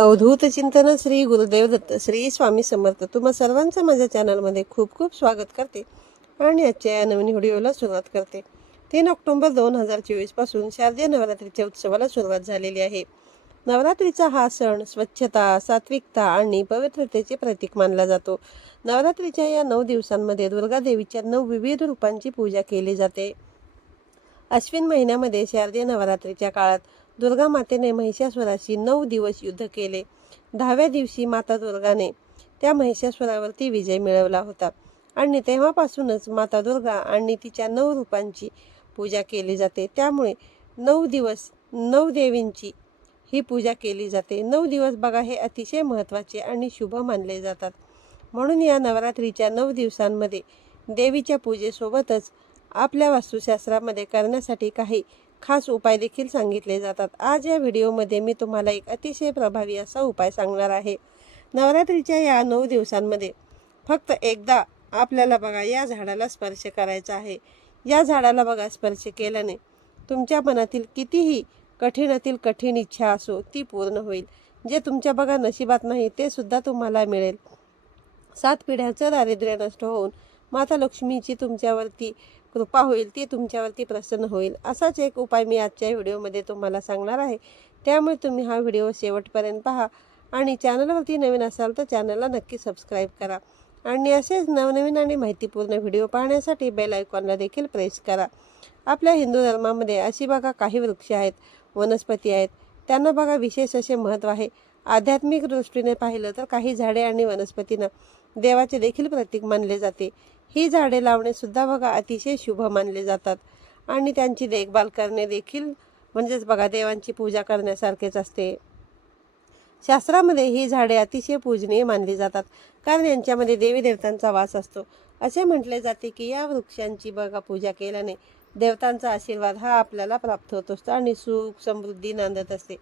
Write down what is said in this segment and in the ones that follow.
अवधूत चिंतन श्री गुरुदेव दत्त श्री स्वामी समर्थ. तुम्हा सर्वांचं माझ्या चॅनलमध्ये खूप खूप स्वागत करते आणि आजच्या या नवीन व्हिडिओला सुरुवात करते. तीन ऑक्टोंबर दोन हजार चोवीसपासून शारदीय नवरात्रीच्या उत्सवाला सुरुवात झालेली आहे. नवरात्रीचा हा सण स्वच्छता सात्विकता आणि पवित्रतेचे प्रतीक मानला जातो. नवरात्रीच्या या नऊ दिवसांमध्ये दुर्गा देवीच्या नऊ विविध रूपांची पूजा केली जाते. अश्विन महिन्यामध्ये शारदीय नवरात्रीच्या काळात दुर्गा मातेने महिषासुराशी नऊ दिवस युद्ध केले. दहाव्या दिवशी माता दुर्गाने त्या महिषासुरावरती विजय मिळवला होता. आणि तेव्हापासूनच माता दुर्गा आणि तिच्या नऊ रूपांची पूजा केली जाते. त्यामुळे नऊ दिवस नऊ देवींची ही पूजा केली जाते. नऊ दिवस बघा हे अतिशय महत्त्वाचे आणि शुभ मानले जातात. म्हणून या नवरात्रीच्या नऊ दिवसांमध्ये देवीच्या पूजेसोबतच आपल्या वास्तुशास्त्रामध्ये करण्यासाठी काही खास उपाय देखील सांगितले जातात. आज या व्हिडिओमध्ये मी तुम्हाला एक अतिशय प्रभावी असा उपाय सांगणार आहे. नवरात्रीच्या या नऊ दिवसांमध्ये फक्त एकदा आपल्याला बघा या झाडाला स्पर्श करायचा आहे. या झाडाला बघा स्पर्श केल्याने तुमच्या मनातील कितीही कठीणातील कठीण इच्छा असो ती पूर्ण होईल. जे तुमच्या बघा नशिबात नाही ते सुद्धा तुम्हाला मिळेल. सात पिढ्याचं दारिद्र्य नष्ट होऊन माता लक्ष्मीची तुमच्यावरती कृपा होईल ती तुमच्यावरती प्रसन्न होईल असाच एक उपाय मी आजच्या व्हिडिओमध्ये तुम्हाला सांगणार आहे. त्यामुळे तुम्ही हा व्हिडिओ शेवटपर्यंत पहा आणि चॅनलवरती नवीन असाल तर चॅनलला नक्की सबस्क्राईब करा आणि असेच नवनवीन आणि माहितीपूर्ण व्हिडिओ पाहण्यासाठी बेल आयकॉनला देखील प्रेस करा. आपल्या हिंदू धर्मामध्ये अशी बघा काही वृक्ष आहेत वनस्पती आहेत त्यांना बघा विशेष असे महत्त्व आहे. आध्यात्मिक दृष्टीने पाहिलं तर काही झाडे आणि वनस्पतींना देवाचे देखील प्रतीक मानले जाते. ही झाडे लावणे सुद्धा बघा अतिशय शुभ मानले जातात. आणि त्यांची देखभाल करणे देखील म्हणजेच बघा देवांची पूजा करण्यासारखेच असते. शास्त्रामध्ये ही झाडे अतिशय पूजनीय मानली जातात कारण यांच्यामध्ये देवी देवतांचा वास असतो. असे म्हटले जाते की या वृक्षांची बघा पूजा केल्याने देवतांचा आशीर्वाद हा आपल्याला प्राप्त होत असतो आणि सुख समृद्धी नांदत असते.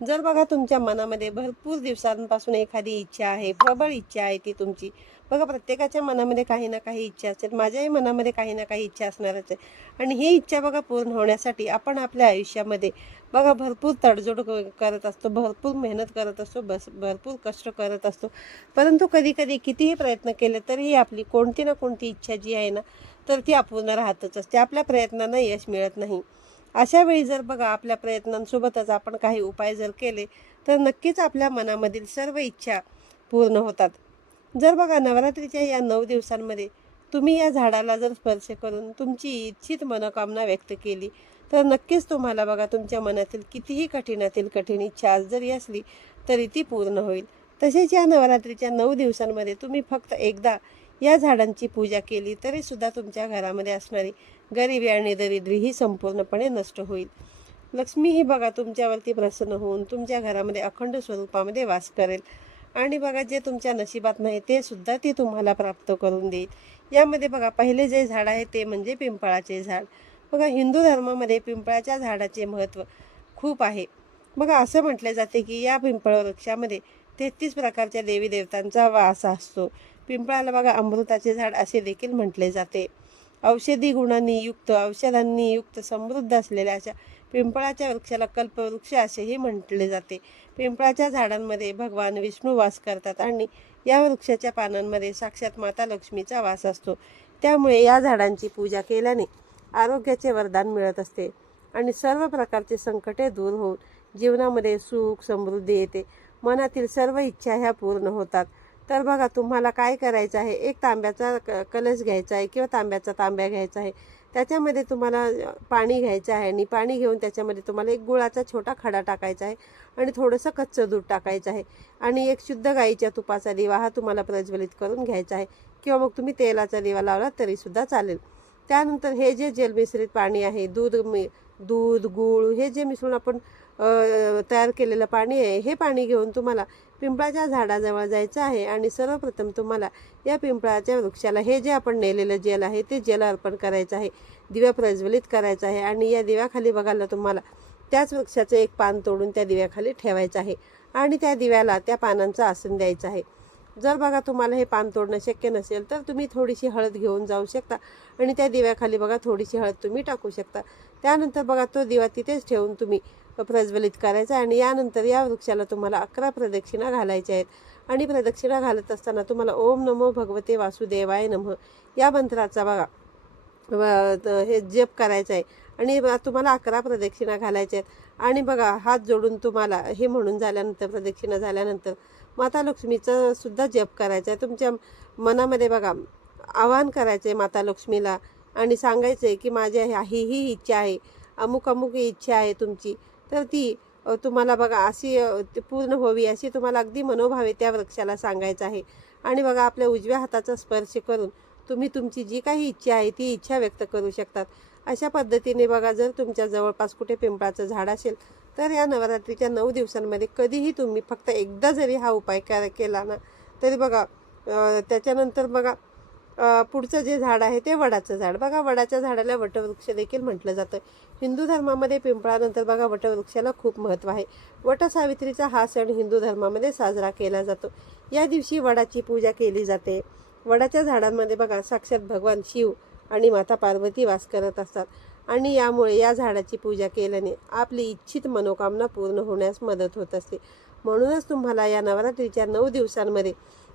जर बघा तुमच्या मनामध्ये भरपूर दिवसांपासून एखादी इच्छा आहे प्रबळ इच्छा आहे ती तुमची. बघा प्रत्येकाच्या मनामध्ये काही ना काही इच्छा असेल माझ्याही मनामध्ये काही ना काही इच्छा असणारच आहे. आणि ही इच्छा बघा पूर्ण होण्यासाठी आपण आपल्या आयुष्यामध्ये बघा भरपूर तडजोड क- करत असतो भरपूर मेहनत करत असतो बस भरपूर कष्ट करत असतो. परंतु कधीकधी कितीही प्रयत्न केले तरीही आपली कोणती ना कोणती इच्छा जी आहे ना तर ती अपूर्ण राहतच असते. आपल्या प्रयत्नांना यश मिळत नाही. अशा वेळी जर बघा आपल्या प्रयत्नांसोबतच आपण काही उपाय जर केले तर नक्कीच आपल्या मनामधील सर्व इच्छा पूर्ण होतात. जर बघा नवरात्रीच्या या नऊ दिवसांमध्ये तुम्ही या झाडाला जर स्पर्श करून तुमची इच्छित मनोकामना व्यक्त केली तर नक्कीच तुम्हाला बघा तुमच्या मनातील कितीही कठीणातील कठीण इच्छा आज जरी असली तरी ती पूर्ण होईल. तसेच या नवरात्रीच्या नऊ दिवसांमध्ये तुम्ही फक्त एकदा या झाडांची पूजा केली तरीसुद्धा तुमच्या घरामध्ये असणारी गरिबी आणि दरिद्री ही संपूर्णपणे नष्ट होईल. लक्ष्मी ही बघा तुमच्यावरती प्रसन्न होऊन तुमच्या घरामध्ये अखंड स्वरूपामध्ये वास करेल. आणि बघा जे तुमच्या नशिबात नाही ते सुद्धा ती तुम्हाला प्राप्त करून देईल. यामध्ये बघा पहिले जे झाड आहे ते म्हणजे पिंपळाचे झाड. बघा हिंदू धर्मामध्ये पिंपळाच्या झाडाचे महत्त्व खूप आहे. बघा असं म्हटले जाते की या पिंपळ वृक्षामध्ये तेहतीस प्रकारच्या देवी देवतांचा वास असतो. पिंपळाला बघा अमृताचे झाड असे देखील म्हटले जाते. औषधी गुणांनी युक्त औषधांनी युक्त समृद्ध असलेल्या अशा पिंपळाच्या वृक्षाला कल्पवृक्ष असेही म्हटले जाते. पिंपळाच्या झाडांमध्ये भगवान विष्णू वास करतात आणि या वृक्षाच्या पानांमध्ये साक्षात माता लक्ष्मीचा वास असतो. त्यामुळे या झाडांची पूजा केल्याने आरोग्याचे वरदान मिळत असते आणि सर्व प्रकारचे संकटे दूर होऊन जीवनामध्ये सुख समृद्धी येते. मनातील सर्व इच्छा ह्या पूर्ण होतात. तर बघा तुम्हाला काय करायचं आहे? एक तांब्याचा क कलश घ्यायचा आहे किंवा तांब्याचा तांब्या घ्यायचा आहे. त्याच्यामध्ये तुम्हाला पाणी घ्यायचं आहे आणि पाणी घेऊन त्याच्यामध्ये तुम्हाला एक गुळाचा छोटा खडा टाकायचा आहे आणि थोडंसं कच्चं दूध टाकायचं आहे. आणि एक शुद्ध गाईच्या तुपाचा दिवा हा तुम्हाला प्रज्वलित करून घ्यायचा आहे. किंवा मग तुम्ही तेलाचा दिवा लावला तरीसुद्धा चालेल. त्यानंतर हे जे जलमिश्रित पाणी आहे दूध मी दूध गूळ हे जे मिसळून आपण तयार केलेलं पाणी आहे हे पाणी घेऊन तुम्हाला पिंपळाच्या झाडाजवळ जायचं आहे आणि सर्वप्रथम तुम्हाला या पिंपळाच्या वृक्षाला हे जे आपण नेलेलं जल आहे ते जल अर्पण करायचं आहे दिव्या प्रज्वलित करायचा आहे आणि या दिव्याखाली बघायला तुम्हाला त्याच वृक्षाचं एक पान तोडून त्या दिव्याखाली ठेवायचं आहे आणि त्या दिव्याला त्या पानांचं आसन द्यायचं आहे. जर बघा तुम्हाला हे पान तोडणं शक्य नसेल तर तुम्ही थोडीशी हळद घेऊन जाऊ शकता. आणि त्या दिव्याखाली बघा थोडीशी हळद तुम्ही टाकू शकता. त्यानंतर बघा तो दिवा तिथेच ठेवून तुम्ही प्रज्वलित करायचा आहे आणि यानंतर या वृक्षाला तुम्हाला अकरा प्रदक्षिणा घालायच्या आहेत. आणि प्रदक्षिणा घालत असताना तुम्हाला ओम नमो भगवते वासुदेवाय नमः या मंत्राचा बघा हे जप करायचं आहे. आणि तुम्हाला अकरा प्रदक्षिणा घालायच्या आहेत. आणि बघा हात जोडून तुम्हाला हे म्हणून झाल्यानंतर प्रदक्षिणा झाल्यानंतर माता लक्ष्मीचं सुद्धा जप करायचा आहे. तुमच्या मनामध्ये बघा आवाहन करायचं आहे माता लक्ष्मीला आणि सांगायचं आहे की माझ्या ही ही इच्छा आहे. अमुक अमुक इच्छा आहे तुमची. तर ती तुम्हाला बघा अशी पूर्ण व्हावी अशी तुम्हाला अगदी मनोभावे त्या वृक्षाला सांगायचं आहे. आणि बघा आपल्या उजव्या हाताचा स्पर्श करून तुम्ही तुमची जी काही इच्छा आहे ती इच्छा व्यक्त करू शकतात. अशा पद्धतीने बघा जर तुमच्या जवळपास कुठे पिंपळाचं झाड असेल तर या नवरात्रीच्या नऊ दिवसांमध्ये कधीही तुम्ही फक्त एकदा जरी हा उपाय कर केला ना तरी बघा त्याच्यानंतर बघा पुढचं जे झाड आहे ते वडाचं झाड. बघा वडाच्या झाडाला वटवृक्ष देखील म्हटलं जातं. हिंदू धर्मामध्ये पिंपळानंतर बघा वटवृक्षाला खूप महत्त्व आहे. वटसावित्रीचा हा सण हिंदू धर्मामध्ये साजरा केला जातो. या दिवशी वडाची पूजा केली जाते. वडाच्या झाडांमध्ये बघा साक्षात भगवान शिव आणि माता पार्वती वास करत असतात. आणि यामुळे या झाडाची पूजा केल्याने आपली इच्छित मनोकामना पूर्ण होण्यास मदत होत असते. म्हणूनच तुम्हाला या नवरात्रीच्या नऊ दिवसांमध्ये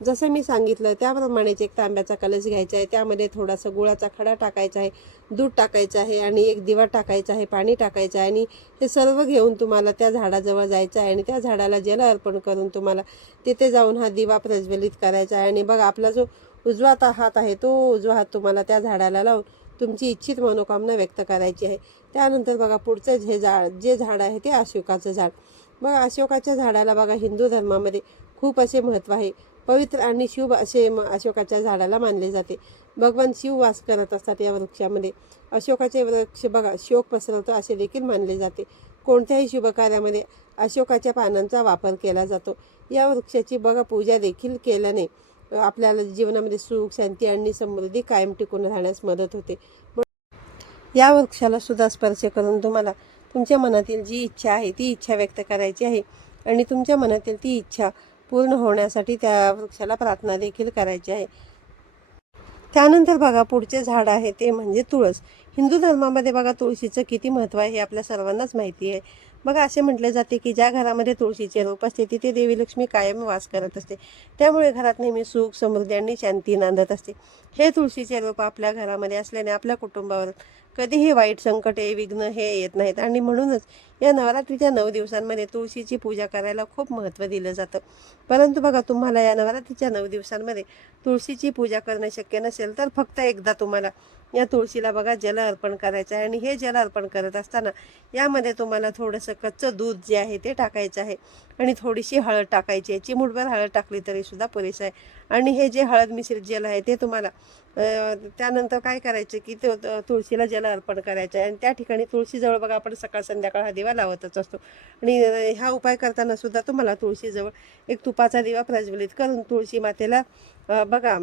जसं मी सांगितलं त्याप्रमाणेच एक तांब्याचा कलश घ्यायचा आहे. त्यामध्ये थोडासा गुळाचा खडा टाकायचा आहे दूध टाकायचं आहे आणि एक दिवा टाकायचा आहे पाणी टाकायचं आहे आणि हे सर्व घेऊन तुम्हाला त्या झाडाजवळ जायचं आहे आणि त्या झाडाला जल अर्पण करून तुम्हाला तिथे जाऊन हा दिवा प्रज्वलित करायचा आहे. आणि बघा आपला जो उजवा आता हात आहे तो उजवा हात तुम्हाला त्या झाडाला लावून तुमची इच्छित मनोकामना व्यक्त करायची आहे. त्यानंतर बघा पुढचं जे झाड जे झाड आहे ते अशोकाचं झाड. बघा अशोकाच्या झाडाला बघा हिंदू धर्मामध्ये खूप असे महत्त्व आहे. पवित्र आणि शुभ असे म- अशोकाच्या झाडाला मानले जाते. भगवान शिव वास करत असतात या वृक्षामध्ये. अशोकाचे वृक्ष बघा शोक पसरवतो असे देखील मानले जाते. कोणत्याही शुभकार्यामध्ये अशोकाच्या पानांचा वापर केला जातो. या वृक्षाची बघा पूजा देखील केल्याने आपल्याला जीवनामध्ये सुख शांती आणि समृद्धी कायम टिकून राहण्यास मदत होते. या वृक्षाला सुद्धा स्पर्श करून तुम्हाला तुमच्या मनातील जी इच्छा आहे ती इच्छा व्यक्त करायची आहे आणि तुमच्या मनातील ती इच्छा पूर्ण होण्यासाठी त्या वृक्षाला प्रार्थना देखील करायची आहे. त्यानंतर बघा पुढचे झाड आहे ते म्हणजे तुळस. हिंदू धर्मामध्ये बघा तुळशीचं किती महत्त्व आहे हे आपल्या सर्वांनाच माहिती आहे. बघा असे म्हटले जाते की ज्या घरामध्ये तुळशीचे रोप असते तिथे देवी लक्ष्मी कायम वास करत असते. त्यामुळे घरात नेहमी सुख समृद्धी आणि शांती नांदत असते. हे तुळशीचे रोप आपल्या घरामध्ये असल्याने आपल्या कुटुंबावर कधीही वाईट संकटे विघ्न हे येत नाहीत. आणि म्हणूनच या नवरात्रीच्या नऊ दिवसांमध्ये तुळशीची पूजा करायला खूप महत्त्व दिलं जातं. परंतु बघा तुम्हाला या नवरात्रीच्या नऊ दिवसांमध्ये तुळशीची पूजा करणं शक्य नसेल तर फक्त एकदा तुम्हाला या तुळशीला बघा जल अर्पण करायचं आहे. आणि हे जल अर्पण करत असताना यामध्ये तुम्हाला थोडंसं कच्चं दूध जे आहे ते टाकायचं आहे. आणि थोडीशी हळद टाकायची आहे. चिमुटभर हळद टाकली तरी सुद्धा पुरेसं आहे. आणि हे जे हळद मिश्रित जल आहे ते तुम्हाला त्यानंतर काय करायचं की तो तुळशीला जल अर्पण करायचं आहे. आणि त्या ठिकाणी तुळशीजवळ बघा आपण सकाळ संध्याकाळ हा दिवा लावतच असतो. आणि हा उपाय करताना सुद्धा तुम्हाला तुळशीजवळ एक तुपाचा दिवा प्रज्वलित करून तुळशी मातेला बघा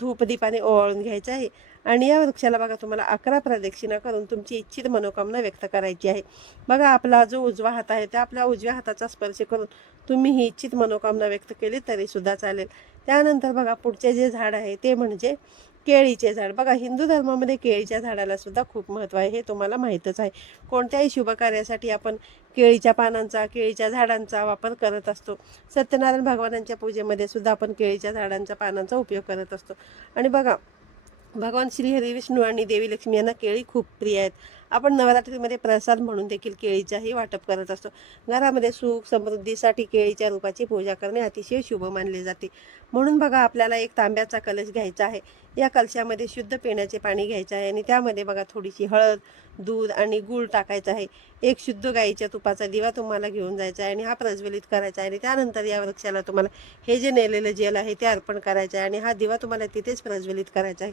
धूप दीपाने ओवाळून घ्यायचं आहे. आणि या वृक्षाला बघा तुम्हाला अकरा प्रदक्षिणा करून तुमची इच्छित मनोकामना व्यक्त करायची आहे. बघा आपला जो उजवा हात आहे त्या आपल्या उजव्या हाताचा स्पर्श करून तुम्ही ही इच्छित मनोकामना व्यक्त केली तरी सुद्धा चालेल. त्यानंतर बघा पुढचे जे झाड आहे ते म्हणजे केळीचे झाड. बघा हिंदू धर्मामध्ये केळीच्या झाडाला सुद्धा खूप महत्त्व आहे हे तुम्हाला माहीतच आहे. कोणत्याही शुभ कार्यासाठी आपण केळीच्या पानांचा केळीच्या झाडांचा वापर करत असतो. सत्यनारायण भगवानांच्या पूजेमध्ये सुद्धा आपण केळीच्या झाडांच्या पानांचा उपयोग करत असतो. आणि बघा भगवान श्री हरी विष्णू आणि देवी लक्ष्मी यांना केळी खूप प्रिय आहेत. आपण नवरात्रीमध्ये प्रसाद म्हणून देखील केळीचाही वाटप करत असतो. घरामध्ये सुख समृद्धीसाठी केळीच्या रूपाची पूजा करणे अतिशय शुभ मानले जाते. म्हणून बघा आपल्याला एक तांब्याचा कलश घ्यायचा आहे. या कलशामध्ये शुद्ध पिण्याचे पाणी घ्यायचे आहे आणि त्यामध्ये बघा थोडीशी हळद दूध आणि गूळ टाकायचं आहे. एक शुद्ध गाईच्या तुपाचा दिवा तुम्हाला घेऊन जायचा आहे आणि हा प्रज्वलित करायचा आहे आणि त्यानंतर या वृक्षाला तुम्हाला हे जे नेलेलं जेल आहे ते अर्पण करायचं आहे आणि हा दिवा तुम्हाला तिथेच प्रज्वलित करायचा आहे.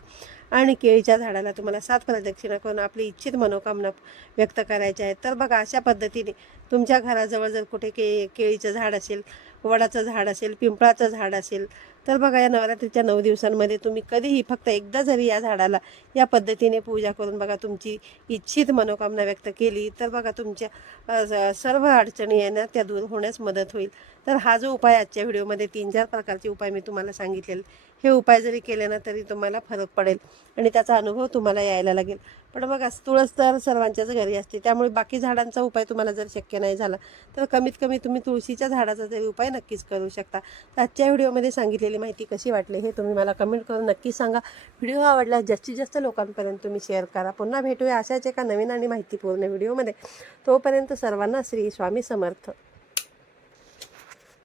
आणि केळीच्या झाडाला तुम्हाला सात प्रदक्षिणा करून आपली इच्छित मनोकामना व्यक्त करायच्या आहेत तर बघा अशा पद्धतीने तुमच्या घराजवळ जर कुठे के केळीचं झाड असेल वडाचं झाड असेल पिंपळाचं झाड असेल तर बघा या नवरात्रीच्या नऊ दिवसांमध्ये तुम्ही कधीही फक्त एकदा जरी या झाडाला या पद्धतीने पूजा करून बघा तुमची इच्छित मनोकामना व्यक्त केली तर बघा तुमच्या सर्व अडचणी आहे ना त्या दूर होण्यास मदत होईल. तर हा जो उपाय आजच्या व्हिडिओमध्ये तीन चार प्रकारचे उपाय मी तुम्हाला सांगितलेले हे उपाय जरी केले ना तरी तुम्हाला फरक पडेल. आणि त्याचा अनुभव तुम्हाला यायला लागेल. पण मग तुळस तर सर्वांच्याच घरी असते. त्यामुळे बाकी झाडांचा उपाय तुम्हाला जर शक्य नाही झाला तर कमीत कमी तुम्ही तुळशीच्या झाडाचा तरी उपाय नक्कीच करू शकता. तर आजच्या व्हिडिओमध्ये सांगितलेली माहिती कशी वाटली हे तुम्ही मला कमेंट करून नक्की सांगा. व्हिडिओ आवडला जास्तीत जास्त लोकांपर्यंत तुम्ही शेअर करा. पुन्हा भेटूया अशाच एका नवीन आणि माहितीपूर्ण व्हिडिओमध्ये. तोपर्यंत सर्वांना श्री स्वामी समर्थ.